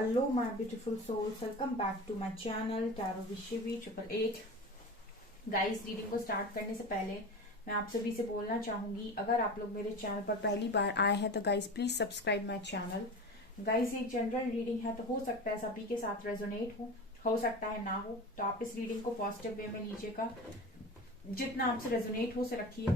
Hello my beautiful souls, welcome back to my channel Tarot Vishivi 888। Guys, reading को start करने से पहले मैं आप सभी से बोलना चाहूंगी, अगर आप लोग मेरे चैनल पर पहली बार आए हैं तो guys please subscribe my channel. Guys, ये जनरल रीडिंग है तो हो सकता है सभी के साथ रेजोनेट हो सकता है ना हो, तो आप इस रीडिंग को पॉजिटिव वे में लीजिएगा। जितना आपसे रेजोनेट हो से रखिए,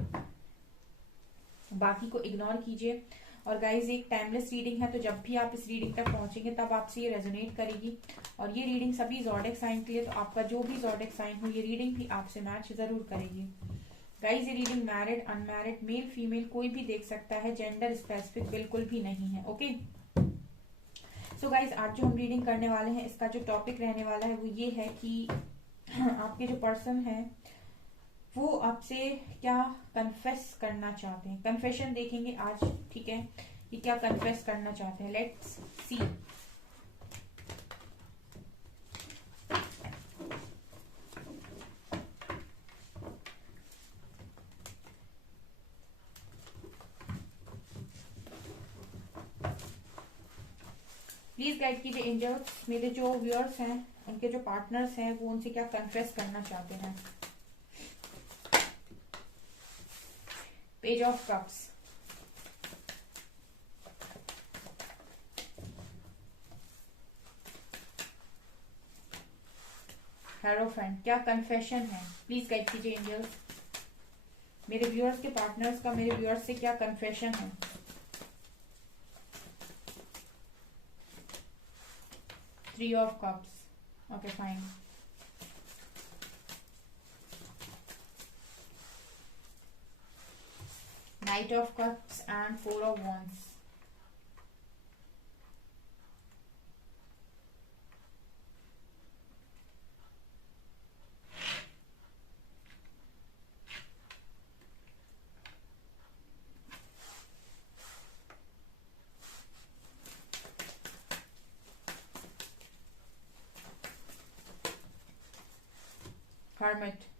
बाकी को इग्नोर कीजिए। और गाइज, एक टाइमलेस रीडिंग है तो जब भी आप इस रीडिंग तक पहुंचेंगे तब आपसे ये रेजोनेट करेगी। और ये रीडिंग सभी ज़ोडिएक साइन के लिए, तो आपका जो भी ज़ोडिएक साइन हो ये रीडिंग भी आपसे मैच जरूर करेगी। गाइज, ये reading married unmarried male female कोई भी देख सकता है, जेंडर स्पेसिफिक बिल्कुल भी नहीं है। ओके, सो गाइज, आज जो हम रीडिंग करने वाले हैं इसका जो टॉपिक रहने वाला है वो ये है कि आपके जो पर्सन है वो आपसे क्या कन्फेस करना चाहते हैं। कन्फेशन देखेंगे आज, ठीक है, कि क्या कन्फेस करना चाहते हैं। Let's see. प्लीज गाइड कीजिए एंजल्स, मेरे जो व्यूअर्स हैं उनके जो पार्टनर्स हैं वो उनसे क्या कन्फेस करना चाहते हैं। पेज ऑफ कप्स, हेरोफेंट, क्या कन्फेशन है। प्लीज गाइड कीजिए एंजल्स, मेरे व्यूअर्स के पार्टनर्स का मेरे व्यूअर्स से क्या कन्फेशन है। Three of cups, okay fine. Knight of Cups and Four of Wands. Hermit.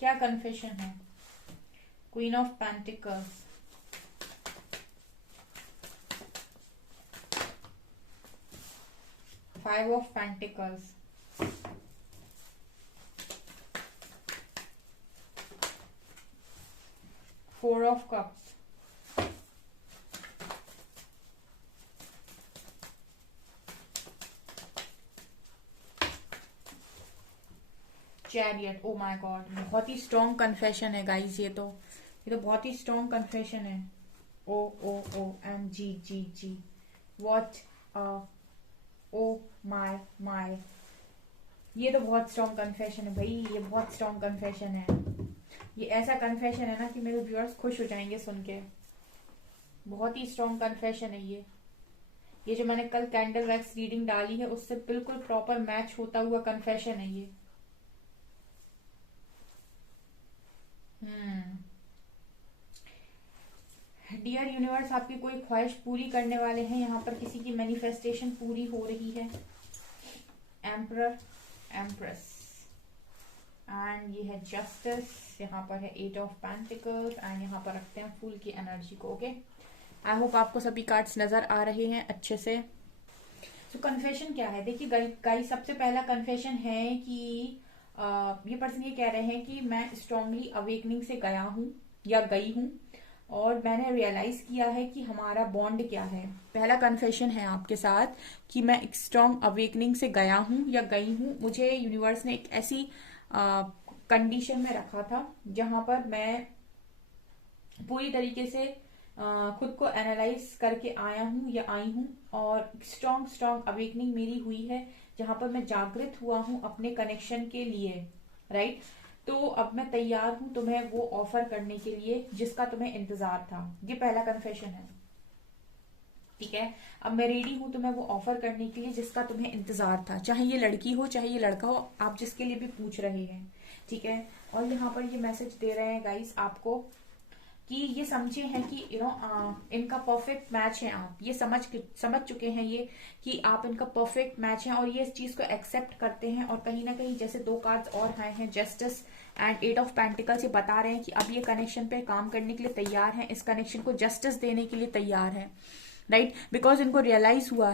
क्या कन्फेशन है। Queen of pentacles, five of pentacles, four of cups, chariot. Oh my God, बहुत ही strong confession है guys, ये तो बहुत ही strong confession है। ओ ओ ओ M G जी जी, वॉट, ओ माय माय, ये तो बहुत स्ट्रॉन्ग कन्फेशन है भाई, ये बहुत स्ट्रॉन्ग कन्फेशन है। ये ऐसा कन्फेशन है ना कि मेरे व्यूअर्स खुश हो जाएंगे सुन के। बहुत ही स्ट्रॉन्ग कन्फेशन है ये जो मैंने कल कैंडल वैक्स रीडिंग डाली है उससे बिल्कुल प्रॉपर मैच होता हुआ कन्फेशन है ये। डियर यूनिवर्स, आपकी कोई ख्वाहिश पूरी करने वाले हैं, यहाँ पर किसी की मैनिफेस्टेशन पूरी हो रही है। एम्परर, एम्प्रेस, एंड ये है जस्टिस, यहाँ पर है एट ऑफ पेंटिकल्स, एंड यहाँ पर रखते हैं फूल की एनर्जी को। ओके, आई होप आपको सभी कार्ड्स नजर आ रहे हैं अच्छे से। तो कन्फेशन क्या है, देखिए गाइस, सबसे पहला कन्फेशन है कि ये पर्सन ये कह रहे हैं कि मैं स्ट्रांगली अवेकनिंग से गया हूँ या गई हूँ और मैंने रियलाइज किया है कि हमारा बॉन्ड क्या है। पहला कन्फेशन है आपके साथ कि मैं एक स्ट्रॉन्ग अवेकनिंग से गया हूँ या गई हूँ। मुझे यूनिवर्स ने एक ऐसी कंडीशन में रखा था जहां पर मैं पूरी तरीके से खुद को एनालाइज करके आया हूँ या आई हूँ, और स्ट्रॉन्ग अवेकनिंग मेरी हुई है जहां पर मैं जागृत हुआ हूँ अपने कनेक्शन के लिए। राइट, तो अब मैं तैयार हूं तुम्हें वो ऑफर करने के लिए जिसका तुम्हें इंतजार था। ये पहला कन्फेशन है, ठीक है। अब मैं रेडी हूं तुम्हें वो ऑफर करने के लिए जिसका तुम्हें इंतजार था, चाहे ये लड़की हो चाहे ये लड़का हो, आप जिसके लिए भी पूछ रहे हैं, ठीक है। और यहाँ पर ये मैसेज दे रहे हैं गाइस आपको कि ये समझे हैं कि इनका परफेक्ट मैच है। आप ये समझ चुके हैं ये कि आप इनका परफेक्ट मैच है और ये इस चीज को एक्सेप्ट करते हैं। और कहीं ना कहीं जैसे दो कार्ड्स और आए हैं, जस्टिस एंड 8 ऑफ पेंटिकल्स ये बता रहे हैं कि अब ये कनेक्शन पे काम करने के लिए तैयार हैं, इस कनेक्शन को जस्टिस देने के लिए तैयार है, राइट, बिकॉज इनको रियलाइज हुआ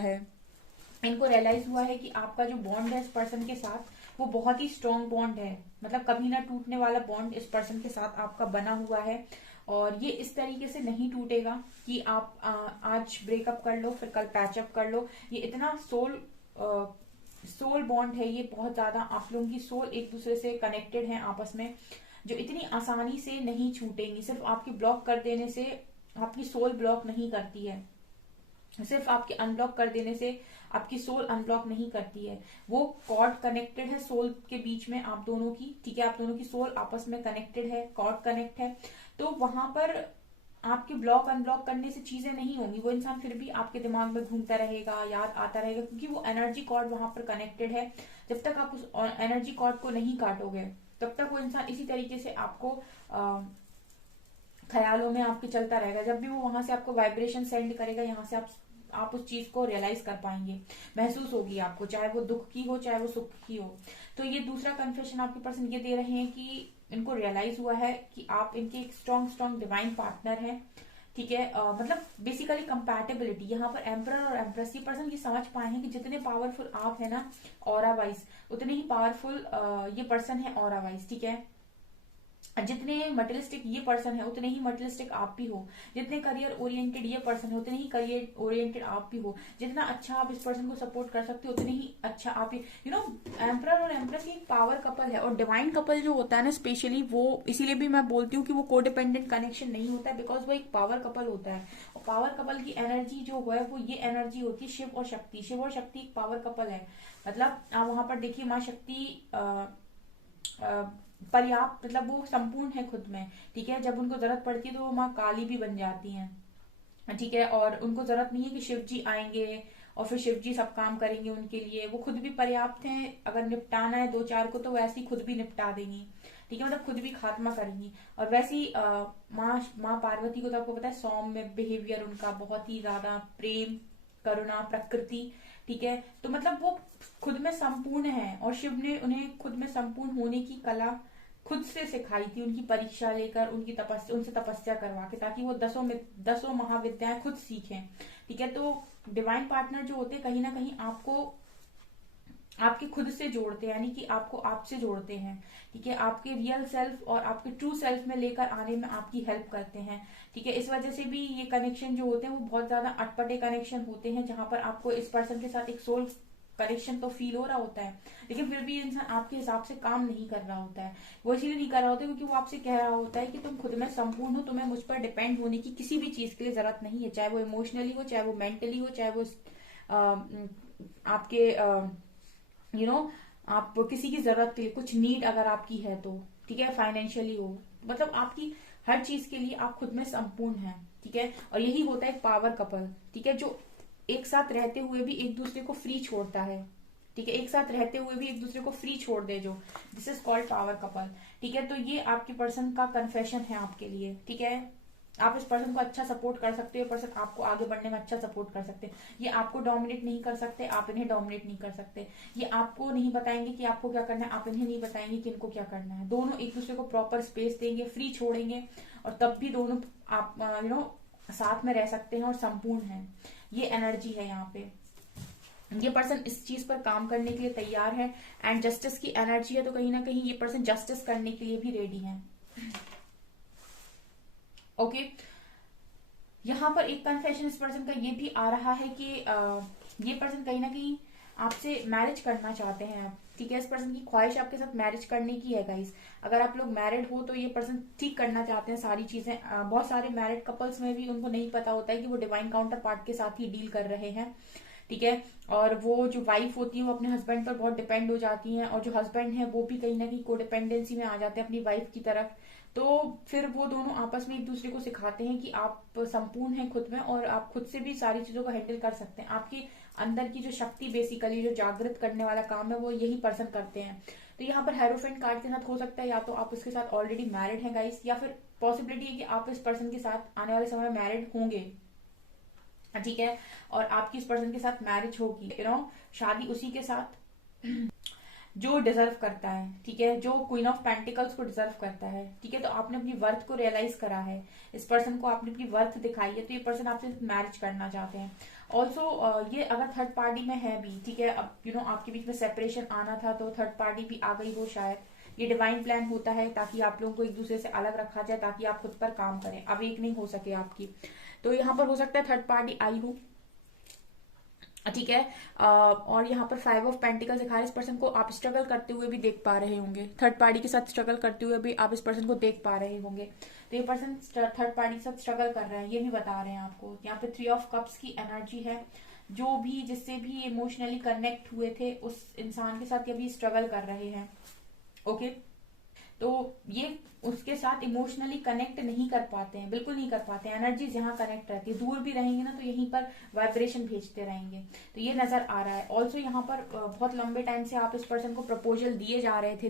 है कि आपका जो बॉन्ड है इस पर्सन के साथ वो बहुत ही स्ट्रॉन्ग बॉन्ड है, मतलब कभी ना टूटने वाला बॉन्ड इस पर्सन के साथ आपका बना हुआ है, और ये इस तरीके से नहीं टूटेगा कि आप आज ब्रेकअप कर लो फिर कल पैचअप कर लो। ये इतना सोल बॉन्ड है, ये बहुत ज्यादा आप लोगों की सोल एक दूसरे से कनेक्टेड है आपस में, जो इतनी आसानी से नहीं छूटेंगी। सिर्फ आपकी ब्लॉक कर देने से आपकी सोल ब्लॉक नहीं करती है, सिर्फ आपके अनब्लॉक कर देने से आपकी सोल अनब्लॉक नहीं करती है। वो कॉर्ड कनेक्टेड है सोल के बीच में आप दोनों की, ठीक है, आप दोनों की सोल आपस में कनेक्टेड है, कॉर्ड कनेक्ट है, तो वहां पर आपके ब्लॉक अनब्लॉक करने से चीजें नहीं होंगी। वो इंसान फिर भी आपके दिमाग में घूमता रहेगा, याद आता रहेगा, क्योंकि वो एनर्जी कॉर्ड वहां पर कनेक्टेड है। जब तक आप उस एनर्जी कॉर्ड को नहीं काटोगे तब तक वो इंसान इसी तरीके से आपको ख्यालों में आपके चलता रहेगा। जब भी वो वहां से आपको वाइब्रेशन सेंड करेगा, यहाँ से आप उस चीज को रियलाइज कर पाएंगे, महसूस होगी आपको, चाहे वो दुख की हो चाहे वो सुख की हो। तो ये दूसरा कन्फेशन आपके पर्सन ये दे रहे हैं कि इनको रियलाइज हुआ है कि आप इनके एक स्ट्रॉन्ग डिवाइन पार्टनर हैं, ठीक है। मतलब बेसिकली कंपैटिबिलिटी यहाँ पर एम्परर और एम्प्रेस, ये पर्सन ये समझ पाए हैं कि जितने पावरफुल आप है ना ऑरा वाइज, उतने ही पावरफुल ये पर्सन है ऑरा वाइज, ठीक है। जितने मटेरियलिस्टिक ये पर्सन है उतने ही मटेरियलिस्टिक आप भी हो, जितने करियर ओरिएंटेड ये पर्सन है उतने ही करियर ओरिएंटेड आप भी हो, जितना अच्छा आप इस पर्सन को सपोर्ट कर सकते हो उतने ही अच्छा आप ही, यू नो, एम्परर और एम्प्रेस एक पावर कपल है। और डिवाइन कपल जो होता है ना स्पेशली, वो इसीलिए भी मैं बोलती हूँ कि वो कोडिपेंडेंट कनेक्शन नहीं होता है, बिकॉज वो एक पावर कपल होता है। और पावर कपल की एनर्जी जो है वो ये एनर्जी होती है शिव और शक्ति। शिव और शक्ति एक पावर कपल है, मतलब आप वहां पर देखिए माँ शक्ति पर्याप्त, मतलब वो संपूर्ण है खुद में, ठीक है। जब उनको जरूरत पड़ती है तो वो माँ काली भी बन जाती हैं, ठीक है। और उनको जरूरत नहीं है कि शिव जी आएंगे और फिर शिव जी सब काम करेंगे उनके लिए, वो खुद भी पर्याप्त हैं। अगर निपटाना है दो चार को तो वैसी खुद भी निपटा देंगी, ठीक है, मतलब खुद भी खात्मा करेंगी। और वैसी माँ पार्वती को तो आपको पता है सौम्य बिहेवियर उनका, बहुत ही ज्यादा प्रेम करुणा प्रकृति, ठीक है। तो मतलब वो खुद में संपूर्ण है, और शिव ने उन्हें खुद में संपूर्ण होने की कला खुद से सिखाई थी, उनकी परीक्षा लेकर उनसे तपस्या करवा के, ताकि वो दसों महाविद्याएं खुद सीखें, ठीक है। तो डिवाइन पार्टनर जो होते हैं कहीं ना कहीं आपको आपके खुद से जोड़ते हैं, यानी कि आपको आपसे जोड़ते हैं, ठीक है। आपके रियल सेल्फ और आपके ट्रू सेल्फ में लेकर आने में आपकी हेल्प करते हैं, ठीक है। इस वजह से भी ये कनेक्शन जो होते हैं वो बहुत ज्यादा अटपटे कनेक्शन होते हैं, जहां पर आपको इस पर्सन के साथ एक सोल कनेक्शन तो फील हो रहा होता है, लेकिन फिर भी इंसान आपके हिसाब से काम नहीं कर रहा होता है। वो इसलिए नहीं कर रहा होता क्योंकि वो आपसे कह रहा होता है कि तुम खुद में संपूर्ण हो, तुम्हें मुझ पर डिपेंड होने की किसी भी चीज के लिए जरूरत नहीं है, चाहे वो इमोशनली हो, चाहे वो मेंटली हो, चाहे वो आपके यू नो आप किसी की जरूरत के लिए कुछ नीड अगर आपकी है तो, ठीक है, फाइनेंशियली हो, मतलब आपकी हर चीज के लिए आप खुद में संपूर्ण हैं, ठीक है। और यही होता है एक पावर कपल, ठीक है, जो एक साथ रहते हुए भी एक दूसरे को फ्री छोड़ता है, ठीक है, एक साथ रहते हुए भी एक दूसरे को फ्री छोड़ दे, जो this is called power couple, ठीक है। तो ये आपके पर्सन का कन्फेशन है आपके लिए, ठीक है। आप इस पर्सन को अच्छा सपोर्ट कर सकते हो, पर्सन आपको आगे बढ़ने में अच्छा सपोर्ट कर सकते हैं। ये आपको डोमिनेट नहीं कर सकते, आप इन्हें डोमिनेट नहीं कर सकते। ये आपको नहीं बताएंगे कि आपको क्या करना है, आप इन्हें नहीं बताएंगे कि इनको क्या करना है। दोनों एक दूसरे को प्रॉपर स्पेस देंगे, फ्री छोड़ेंगे, और तब भी दोनों आप साथ में रह सकते हैं और संपूर्ण है। ये एनर्जी है यहाँ पे। ये पर्सन इस चीज पर काम करने के लिए तैयार है, एंड जस्टिस की एनर्जी है, तो कहीं ना कहीं ये पर्सन जस्टिस करने के लिए भी रेडी है। ओके, यहाँ पर एक कन्फेशन इस पर्सन का ये भी आ रहा है कि ये पर्सन कहीं ना कहीं आपसे मैरिज करना चाहते हैं, ठीक है। इस पर्सन की ख्वाहिश आपके साथ मैरिज करने की है गाइस। अगर आप लोग मैरिड हो तो ये पर्सन ठीक करना चाहते हैं सारी चीजें। बहुत सारे मैरिड कपल्स में भी उनको नहीं पता होता है कि वो डिवाइन काउंटर पार्ट के साथ ही डील कर रहे हैं, ठीक है। और वो जो वाइफ होती है वो अपने हस्बैंड पर बहुत डिपेंड हो जाती हैं, और जो हस्बैंड है वो भी कहीं ना कहीं कोडिपेंडेंसी में आ जाते हैं अपनी वाइफ की तरफ। तो फिर वो दोनों आपस में एक दूसरे को सिखाते हैं कि आप संपूर्ण हैं खुद में, और आप खुद से भी सारी चीजों को हैंडल कर सकते हैं। आपकी अंदर की जो शक्ति बेसिकली जो जागृत करने वाला काम है वो यही पर्सन करते हैं। तो यहाँ पर हेरोफेंट कार्ड के साथ हो सकता है या तो आप उसके साथ ऑलरेडी मैरिड हैं गाइस, या फिर पॉसिबिलिटी है कि आप इस पर्सन के साथ आने वाले समय में मैरिड होंगे, ठीक है। और आपकी इस पर्सन के साथ मैरिज होगी, शादी उसी के साथ जो डिजर्व करता है, ठीक है, जो क्वीन ऑफ पेंटिकल्स को डिजर्व करता है, ठीक है। तो आपने अपनी वर्थ को रियलाइज करा है, इस पर्सन को आपने अपनी वर्थ दिखाई है, तो ये पर्सन आपसे मैरिज करना चाहते हैं। ऑल्सो ये अगर थर्ड पार्टी में है भी, ठीक है, अब आपके बीच में सेपरेशन आना था तो थर्ड पार्टी भी आ गई हो शायद। ये डिवाइन प्लान होता है ताकि आप लोगों को एक दूसरे से अलग रखा जाए, ताकि आप खुद पर काम करें, अब एक नहीं हो सके आपकी। तो यहाँ पर हो सकता है थर्ड पार्टी आई हो, ठीक है। और यहाँ पर 5 ऑफ पेंटिकल्स दिखा रहे हैं, इस पर्सन को आप स्ट्रगल करते हुए भी देख पा रहे होंगे, थर्ड पार्टी के साथ स्ट्रगल करते हुए भी आप इस पर्सन को देख पा रहे होंगे। तो ये पर्सन थर्ड पार्टी के साथ स्ट्रगल कर रहे हैं, ये भी बता रहे हैं आपको। यहाँ पे 3 ऑफ कप्स की एनर्जी है, जो भी जिससे भी इमोशनली कनेक्ट हुए थे उस इंसान के साथ ये भी स्ट्रगल कर रहे हैं, ओके। तो ये उसके साथ इमोशनली कनेक्ट नहीं कर पाते हैं, बिल्कुल नहीं कर पाते हैं। एनर्जीज यहाँ कनेक्ट रहती है, दूर भी रहेंगे ना तो यहीं पर वाइब्रेशन भेजते रहेंगे, तो ये नजर आ रहा है। ऑल्सो यहाँ पर बहुत लंबे टाइम से आप इस पर्सन को प्रपोजल दिए जा रहे थे,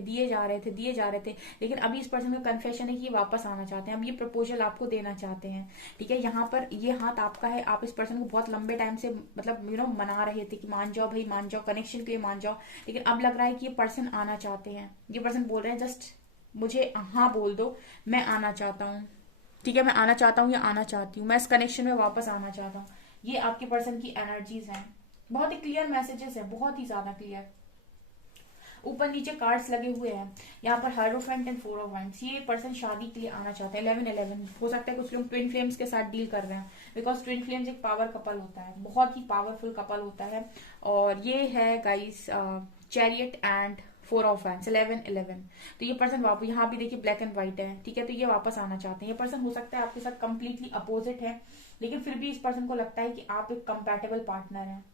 लेकिन अभी इस पर्सन का कन्फेशन है कि ये वापस आना चाहते हैं, अब ये प्रपोजल आपको देना चाहते हैं, ठीक है। यहाँ पर ये हाथ आपका है, आप इस पर्सन को बहुत लंबे टाइम से मतलब मना रहे थे कि मान जाओ भाई, मान जाओ, कनेक्शन के लिए मान जाओ, लेकिन अब लग रहा है कि ये पर्सन आना चाहते हैं। ये पर्सन बोल रहे हैं जस्ट मुझे हाँ बोल दो, मैं आना चाहता हूँ, ठीक है, मैं आना चाहता हूँ या आना चाहती हूँ, मैं इस कनेक्शन में वापस आना चाहता हूँ। ये आपके पर्सन की एनर्जीज हैं, बहुत ही क्लियर मैसेजेस है, बहुत ही ज्यादा क्लियर। ऊपर नीचे कार्ड्स लगे हुए हैं, यहाँ पर हायरोफेंट एंड 4 ऑफ वांड्स। ये पर्सन शादी के लिए आना चाहता है। 11-11 हो सकता है कुछ लोग ट्विन फ्लेम्स के साथ डील कर रहे हैं, बिकॉज ट्विन फ्लेम्स एक पावर कपल होता है, बहुत ही पावरफुल कपल होता है। और ये है guys chariot and 4 of wands, 11-11। तो ये पर्सन वापस, यहाँ भी देखिए ब्लैक एंड व्हाइट है, ठीक है, तो ये वापस आना चाहते हैं। ये पर्सन हो सकता है आपके साथ कंप्लीटली अपोजिट है, लेकिन फिर भी इस पर्सन को लगता है कि आप एक कंपैटिबल पार्टनर हैं,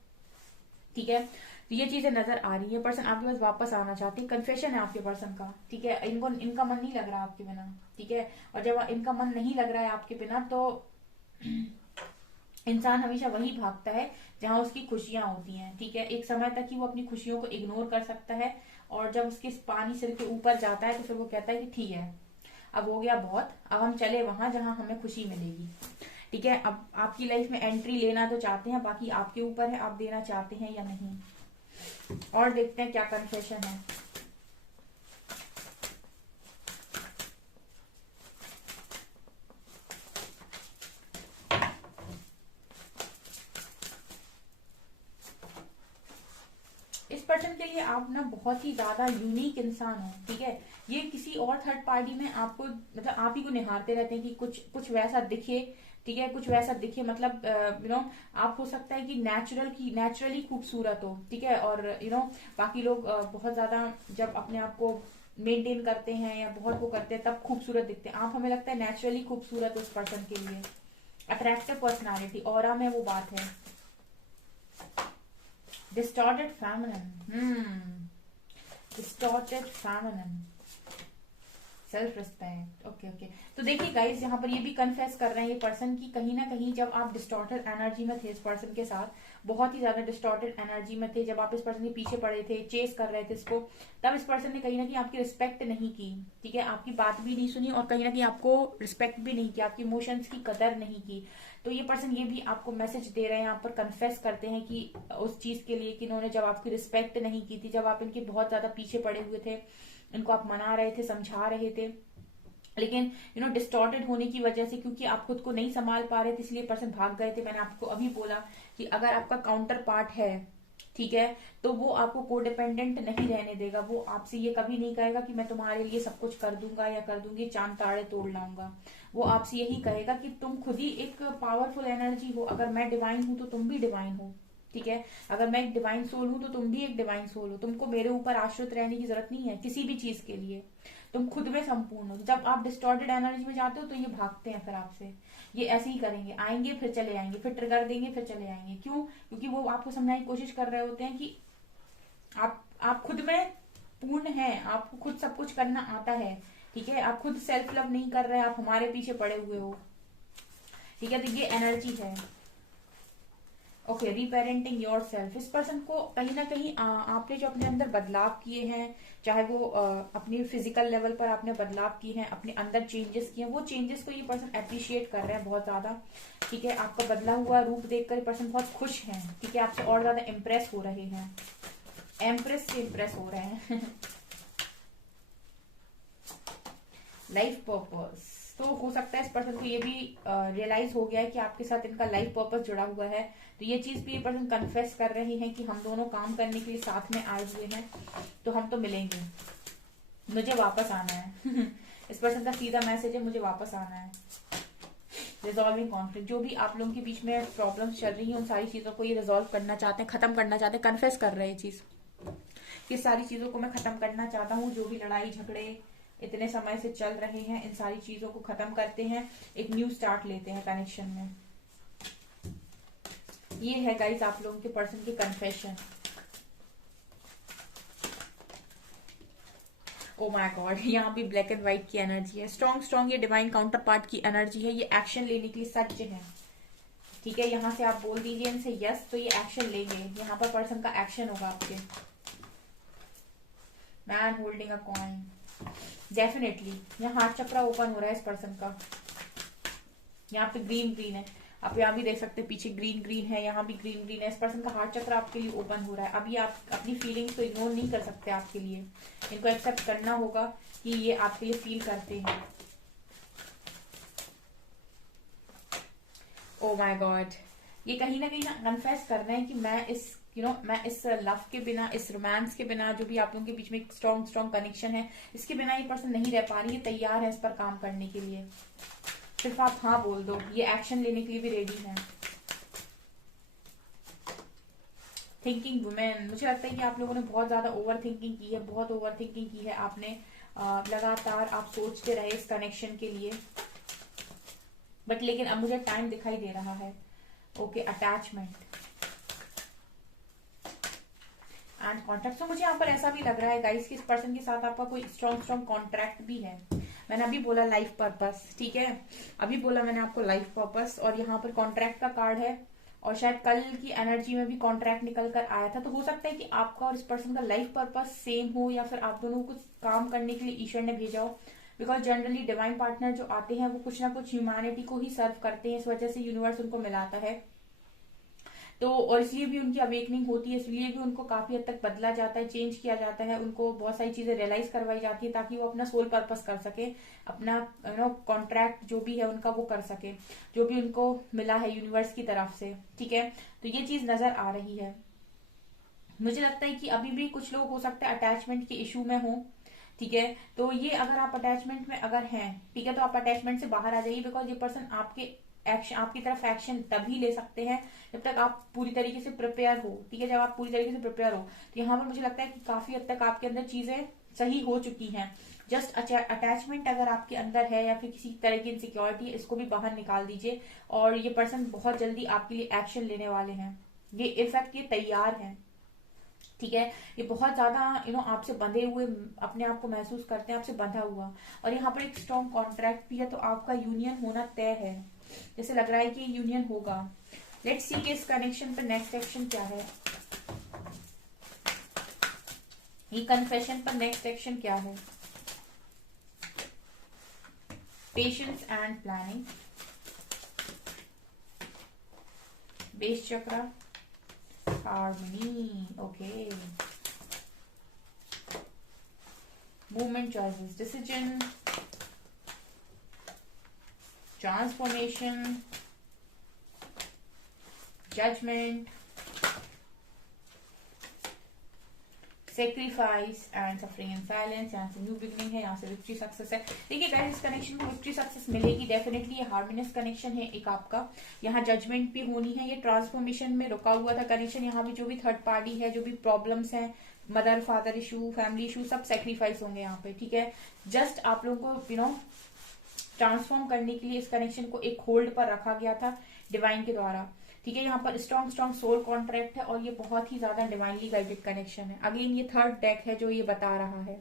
ठीक है। तो ये चीजें नजर आ रही है, पर्सन आपके पास वापस आना चाहते हैं। कन्फेशन है आपके पर्सन का, ठीक है, इनका मन नहीं लग रहा आपके बिना, ठीक है। और जब इनका मन नहीं लग रहा है आपके बिना, तो इंसान हमेशा वही भागता है जहां उसकी खुशियां होती हैं, ठीक है। एक समय तक ही वो अपनी खुशियों को इग्नोर कर सकता है, और जब उसके पानी सिर के ऊपर जाता है तो फिर वो कहता है कि ठीक है, अब हो गया बहुत, अब हम चले वहां जहां हमें खुशी मिलेगी, ठीक है। अब आपकी लाइफ में एंट्री लेना तो चाहते हैं, बाकी आपके ऊपर है, आप देना चाहते हैं या नहीं। और देखते हैं क्या कन्फेशन है। इस पर्सन के लिए आप ना बहुत ही ज्यादा यूनिक इंसान हो, ठीक है। ये किसी और थर्ड पार्टी में आपको मतलब आप ही को निहारते रहते हैं कि कुछ वैसा दिखे, ठीक है, कुछ वैसा दिखे, मतलब आप हो सकता है कि नेचुरली खूबसूरत हो, ठीक है। और बाकी लोग बहुत ज्यादा जब अपने आप को मेंटेन करते हैं या बहुत वो करते हैं तब खूबसूरत दिखते हैं, आप हमें लगता है नेचुरली खूबसूरत उस पर्सन के लिए। अट्रैक्टिव पर्सनालिटी, ऑरा में वो बात है। Distorted feminine, distorted feminine, self respect, okay okay. तो देखिए गाइस, यहाँ पर ये भी कन्फेस कर रहे हैं ये पर्सन की कहीं ना कहीं जब आप डिस्टॉर्टेड एनर्जी में थे इस पर्सन के साथ, बहुत ही ज्यादा डिस्टॉर्टेड एनर्जी में थे, जब आप इस पर्सन के पीछे पड़े थे, चेस कर रहे थे इसको, तब इस पर्सन ने कहीं ना कहीं आपकी रिस्पेक्ट नहीं की, ठीक है, आपकी बात भी नहीं सुनी और कहीं ना कहीं आपको रिस्पेक्ट भी नहीं की, आपकी इमोशंस की कदर नहीं की। तो ये पर्सन ये भी आपको मैसेज दे रहे हैं, यहाँ पर कन्फेस करते हैं कि उस चीज के लिए कि इन्होंने जब आपकी रिस्पेक्ट नहीं की थी, जब आप इनके बहुत ज्यादा पीछे पड़े हुए थे, इनको आप मना रहे थे, समझा रहे थे, लेकिन डिस्टॉर्टेड होने की वजह से, क्योंकि आप खुद को नहीं संभाल पा रहे थे, इसलिए पर्सन भाग गए थे। मैंने आपको अभी बोला कि अगर आपका काउंटर पार्ट है, ठीक है, तो वो आपको कोडिपेंडेंट नहीं रहने देगा, वो आपसे ये कभी नहीं कहेगा कि मैं तुम्हारे लिए सब कुछ कर दूंगा या कर दूंगी, चांद ताड़े तोड़ लाऊंगा। वो आपसे यही कहेगा कि तुम खुद ही एक पावरफुल एनर्जी हो, अगर मैं डिवाइन हूं तो तुम भी डिवाइन हो, ठीक है। अगर मैं एक डिवाइन सोल हूं तो तुम भी एक डिवाइन सोल हो, तुमको मेरे ऊपर आश्रित रहने की जरूरत नहीं है किसी भी चीज के लिए, तुम खुद में संपूर्ण हो। जब आप डिस्टॉर्टेड एनर्जी में जाते हो तो ये भागते हैं फिर आपसे, ये ऐसे ही करेंगे, आएंगे फिर चले आएंगे, फिर ट्रिगर देंगे फिर चले आएंगे। क्यों? क्योंकि वो आपको समझाने की कोशिश कर रहे होते हैं कि आप खुद में पूर्ण हैं, आपको खुद सब कुछ करना आता है, ठीक है, आप खुद सेल्फ लव नहीं कर रहे, आप हमारे पीछे पड़े हुए हो, ठीक है। तो ये एनर्जी है, ओके। रीपेरेंटिंग योर सेल्फ, इस पर्सन को कहीं ना कहीं आपने जो अपने अंदर बदलाव किए हैं, चाहे वो अपनी फिजिकल लेवल पर आपने बदलाव किए हैं, अपने अंदर चेंजेस किए हैं, वो चेंजेस को ये पर्सन अप्रिशिएट कर रहे हैं बहुत ज्यादा, ठीक है। आपका बदला हुआ रूप देखकर पर्सन बहुत खुश है, ठीक है, आपसे और ज्यादा इम्प्रेस हो रहे हैं। एम्प्रेस से इम्प्रेस हो रहे हैं। लाइफ पर्पस, तो हो सकता है इस पर्सन को ये भी रियलाइज हो गया है कि आपके साथ इनका लाइफ पर्पस जुड़ा हुआ है। तो ये चीज भी ये पर्सन कन्फेस कर रहे हैं कि हम दोनों काम करने के लिए साथ में आए हुए हैं, तो हम तो मिलेंगे, मुझे वापस आना है। इस पर्सन का सीधा मैसेज है, मुझे वापस आना है। रिजॉल्विंग कॉन्फ्लिक्ट, जो भी आप लोगों के बीच में प्रॉब्लम्स चल रही हैं उन सारी चीजों को ये रिजॉल्व करना चाहते हैं, खत्म करना चाहते हैं, कन्फेस कर रहे हैं चीज कि सारी चीजों को मैं खत्म करना चाहता हूँ। जो भी लड़ाई झगड़े इतने समय से चल रहे हैं इन सारी चीजों को खत्म करते हैं, एक न्यू स्टार्ट लेते हैं कनेक्शन में। ये है गाइस आप लोगों के पर्सन की कन्फेशन। ओ माय गॉड, यहाँ भी ब्लैक एंड व्हाइट की एनर्जी है, स्ट्रॉन्ग ये डिवाइन काउंटर पार्ट की एनर्जी है, ये एक्शन लेने के लिए सज्ज है। ठीक है, यहाँ से आप बोल दीजिए इनसे यस, तो ये एक्शन लेंगे। यहाँ पर पर्सन का एक्शन होगा आपके। Man holding a coin, definitely यहाँ हार्ट चक्रा ओपन हो रहा है इस पर्सन का। यहाँ पे ग्रीन है, आप यहाँ भी देख सकते हैं, पीछे ग्रीन है, यहाँ भी ग्रीन है। इस पर्सन का हार्ट चक्र आपके लिए ओपन हो रहा है। अभी आप अपनी फीलिंग्स को इग्नोर नहीं कर सकते, आपके लिए इनको एक्सेप्ट करना होगा कि ये आपके लिए फील करते हैं। ओ माय गॉड, ये कहीं ना कन्फेस कर रहे हैं कि मैं इस मैं इस लव के बिना, इस रोमांस के बिना, जो भी आप लोगों के बीच में एक स्ट्रॉन्ग कनेक्शन है, इसके बिना ये पर्सन नहीं रह पा रही है, तैयार है इस पर काम करने के लिए। सिर्फ आप हाँ बोल दो, ये एक्शन लेने के लिए भी रेडी है। थिंकिंग वुमेन, मुझे लगता है कि आप लोगों ने बहुत ज्यादा ओवर थिंकिंग की है, बहुत ओवर थिंकिंग की है आपने। लगातार आप सोचते रहे इस कनेक्शन के लिए, बट लेकिन अब मुझे टाइम दिखाई दे रहा है। Okay, attachment and contract. तो मुझे यहाँ पर ऐसा भी लग रहा है गाइस कि इस पर्सन के साथ आपका कोई स्ट्रॉन्ग कॉन्ट्रैक्ट भी है। मैंने अभी बोला लाइफ पर्पस, ठीक है, अभी बोला मैंने आपको लाइफ पर्पस, और यहाँ पर कॉन्ट्रैक्ट का कार्ड है, और शायद कल की एनर्जी में भी कॉन्ट्रैक्ट निकल कर आया था। तो हो सकता है कि आपका और इस पर्सन का लाइफ पर्पस सेम हो, या फिर आप दोनों को कुछ काम करने के लिए ईश्वर ने भेजा हो। बिकॉज जनरली डिवाइन पार्टनर जो आते हैं वो कुछ ना कुछ ह्यूमैनिटी को ही सर्व करते हैं, इस वजह से यूनिवर्स उनको मिलाता है। तो और इसलिए भी उनकी अवेकनिंग होती है, इसलिए भी उनको काफी हद तक बदला जाता है, चेंज किया जाता है, उनको बहुत सारी चीजें रियलाइज करवाई जाती है, ताकि वो अपना सोल पर्पस कर सके, अपना कॉन्ट्रैक्ट जो भी है उनका वो कर सके, जो भी उनको मिला है यूनिवर्स की तरफ से। ठीक है, तो ये चीज नजर आ रही है। मुझे लगता है कि अभी भी कुछ लोग हो सकता है अटैचमेंट के इशू में हो। ठीक है, तो ये अगर आप अटैचमेंट में अगर हैं, ठीक है, तो आप अटैचमेंट से बाहर आ जाइए। बिकॉज ये पर्सन आपके एक्शन, आपकी तरफ एक्शन तभी ले सकते हैं जब तक आप पूरी तरीके से प्रिपेयर हो। ठीक है, जब आप पूरी तरीके से प्रिपेयर हो, तो यहाँ पर मुझे लगता है कि काफी हद तक आपके अंदर चीजें सही हो चुकी हैं। जस्ट अटैचमेंट अगर आपके अंदर है, या फिर किसी तरह की इनसिक्योरिटी है, इसको भी बाहर निकाल दीजिए। और ये पर्सन बहुत जल्दी आपके लिए एक्शन लेने वाले हैं। ये इनफैक्ट ये तैयार है। ठीक है, ये बहुत ज्यादा आपसे बंधे हुए अपने आप को महसूस करते हैं, आपसे बंधा हुआ। और यहाँ पर एक स्ट्रॉन्ग कॉन्ट्रैक्ट भी है, तो आपका यूनियन होना तय है, जैसे लग रहा है कि यूनियन होगा। लेट्स सी इस कनेक्शन पर नेक्स्ट एक्शन क्या है, ये कन्फेशन पर नेक्स्ट एक्शन क्या है। Patience and planning, base chakra, harmony, okay, movement, choices, decision, transformation, judgment, sacrifice and suffering in silence. यहाँ से न्यू बिगनिंग है, यहाँ से विक्ट्री सक्सेस है। देखिए गाइस, इस कनेक्शन में विक्ट्री सक्सेस मिलेगी डेफिनेटली। ये हार्मोनियस कनेक्शन है एक आपका, यहाँ जजमेंट भी होनी है। ये ट्रांसफॉर्मेशन में रुका हुआ था कनेक्शन, यहाँ भी जो भी थर्ड पार्टी है, जो भी प्रॉब्लम्स हैं, mother father issue, family issue, सब सेक्रीफाइस होंगे यहाँ पे। ठीक है, जस्ट आप लोगों को ट्रांसफॉर्म करने के लिए इस कनेक्शन को एक होल्ड पर रखा गया था डिवाइन के द्वारा। ठीक है, यहाँ पर स्ट्रॉन्ग सोल कॉन्ट्रैक्ट है, और ये बहुत ही ज्यादा डिवाइनली गाइडेड कनेक्शन है। अगेन ये थर्ड डेक है जो ये बता रहा है।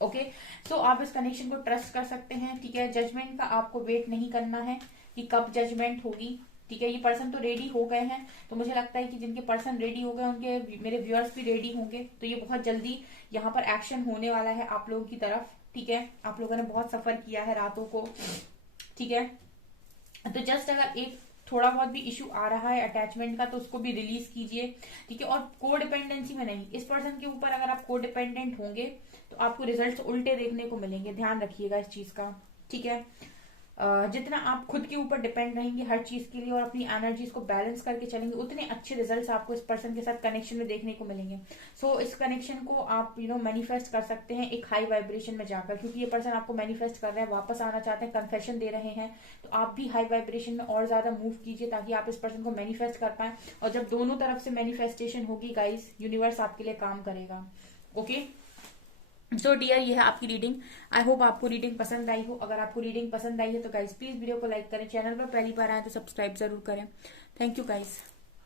ओके, सो आप इस कनेक्शन को ट्रस्ट कर सकते हैं। ठीक है, जजमेंट का आपको वेट नहीं करना है कि कब जजमेंट होगी। ठीक है, ये पर्सन तो रेडी हो गए हैं, तो मुझे लगता है कि जिनके पर्सन रेडी हो गए उनके मेरे व्यूअर्स भी रेडी होंगे। तो ये बहुत जल्दी यहाँ पर एक्शन होने वाला है आप लोगों की तरफ। ठीक है, आप लोगों ने बहुत सफर किया है रातों को। ठीक है, तो जस्ट अगर एक थोड़ा बहुत भी इशू आ रहा है अटैचमेंट का तो उसको भी रिलीज कीजिए, ठीक है। और कोडिपेंडेंसी में नहीं, इस पर्सन के ऊपर अगर आप कोडिपेंडेंट होंगे तो आपको रिजल्ट्स उल्टे देखने को मिलेंगे, ध्यान रखिएगा इस चीज का, ठीक है। जितना आप खुद के ऊपर डिपेंड रहेंगे हर चीज के लिए और अपनी एनर्जीज को बैलेंस करके चलेंगे, उतने अच्छे रिजल्ट्स आपको इस पर्सन के साथ कनेक्शन में देखने को मिलेंगे। सो इस कनेक्शन को आप मैनिफेस्ट कर सकते हैं एक हाई वाइब्रेशन में जाकर, क्योंकि ये पर्सन आपको मैनिफेस्ट कर रहे हैं, वापस आना चाहते हैं, कन्फेशन दे रहे हैं। तो आप भी हाई वाइब्रेशन में और ज्यादा मूव कीजिए ताकि आप इस पर्सन को मैनिफेस्ट कर पाए। और जब दोनों तरफ से मैनिफेस्टेशन होगी गाइस, यूनिवर्स आपके लिए काम करेगा। ओके सो डियर, ये है आपकी रीडिंग। आई होप आपको रीडिंग पसंद आई हो। अगर आपको रीडिंग पसंद आई है तो गाइस प्लीज वीडियो को लाइक करें, चैनल पर पहली बार आए तो सब्सक्राइब जरूर करें। Thank you guys.